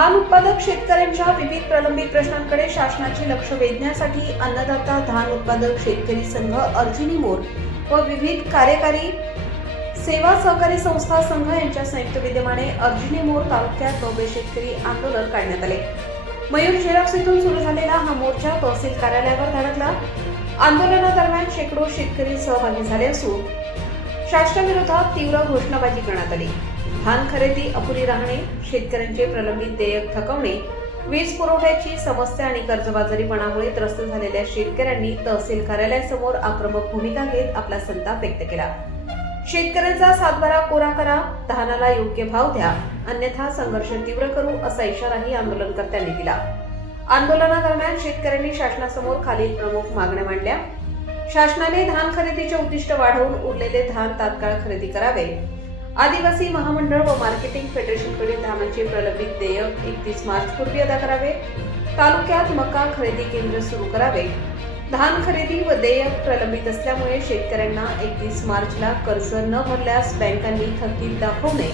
धान उत्पादक शेतकऱ्यांच्या विविध प्रलंबित प्रश्नांकडे शासनाचे लक्ष वेधण्यासाठी अन्नदाता धान उत्पादक शेतकरी संघ अर्जुनी मोर व विविध कार्यकारी सेवा सहकारी संस्था संघ यांच्या संयुक्त विद्यमाने अर्जुनी मोर तालुक्यात भव्य शेतकरी आंदोलन काढण्यात आले। मयूर झेरॉक्स येथून सुरू झालेला हा मोर्चा तहसील कार्यालयावर धडकला। आंदोलनादरम्यान शेकडो शेतकरी सहभागी झाले असून शासनाविरोधात तीव्र घोषणाबाजी करण्यात आली। धान खरेदी अपुरी राहणे, शेतकऱ्यांचे प्रलंबित देयक थकवणे, वीज पुरवठ्याची समस्या आणि कर्जबाजारीपणामुळे त्रस्त झालेल्या शेतकऱ्यांनी तहसील कार्यालयासमोर आक्रमक भूमिका घेत आपला संताप व्यक्त केला। शेतकऱ्यांचा सातबारा कोरा करा, धानाला योग्य भाव द्या, अन्यथा संघर्ष तीव्र करू असा इशाराही आंदोलनकर्त्यांनी दिला। आंदोलनादरम्यान शेतकऱ्यांनी शासनासमोर खालील प्रमुख मागण्या मांडल्या। शासनाने धान खरेदीचे उद्दिष्ट वाढवून उरलेले धान तात्काळ खरेदी करावे। आदिवासी महामंडळ व मार्केटिंग फेडरेशनकडे धानाचे प्रलंबित देयक 31 मार्च पूर्वी अदा करावे। तालुक्यात मका खरेदी केंद्र सुरू करावे। धान खरेदी व देयक प्रलंबित असल्यामुळे शेतकऱ्यांना 31 मार्चला कर्ज न भरल्यास बँकांनी थकीत दाखवणे,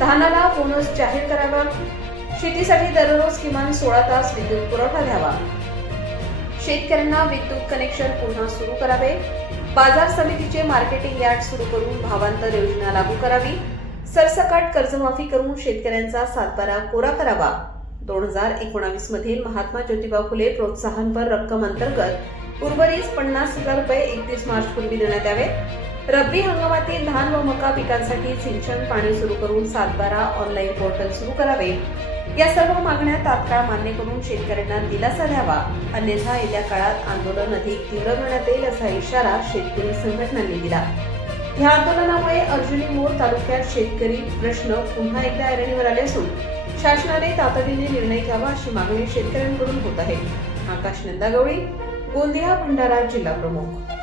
धानाला बोनस जाहीर करावा, शेतीसाठी दररोज किमान 16 तास विद्युत पुरवठा द्यावा, शेतकऱ्यांना विद्युत कनेक्शन पुन्हा सुरू करावे, बाजार समितीचे मार्केटिंग यार्ड सुरू करून भावांतर योजना लागू करावी, सरसकट कर्जमाफी करून शेतकऱ्यांचा सातबारा कोरा करावा। 2019 मधील महात्मा ज्योतिबा फुले प्रोत्साहनपर रक्कम अंतर्गत उर्वरित 50,000 रुपये 31 मार्च पूर्वी देण्यात यावे। रब्बी हंगामातील धान व मका पिकांसाठी सिंचन पाणी सुरू करून सातबारा ऑनलाईन पोर्टल सुरू करावे। या सर्व मागण्या तात्काळ मान्य करून शेतकऱ्यांना दिलासा द्यावा, अन्यथा येत्या काळात आंदोलन अधिक तीव्र करण्यात येईल असा इशारा शेतकरी संघटनांनी दिला। या आंदोलनामुळे अर्जुनी मोर तालुक्यात शेतकरी प्रश्न पुन्हा एकदा ऐरणीवर आले असून शासनाने तातडीने निर्णय घ्यावा अशी मागणी शेतकऱ्यांकडून होत आहे। आकाश नंदागवळी, गोंदिया भंडारा जिल्हा प्रमुख।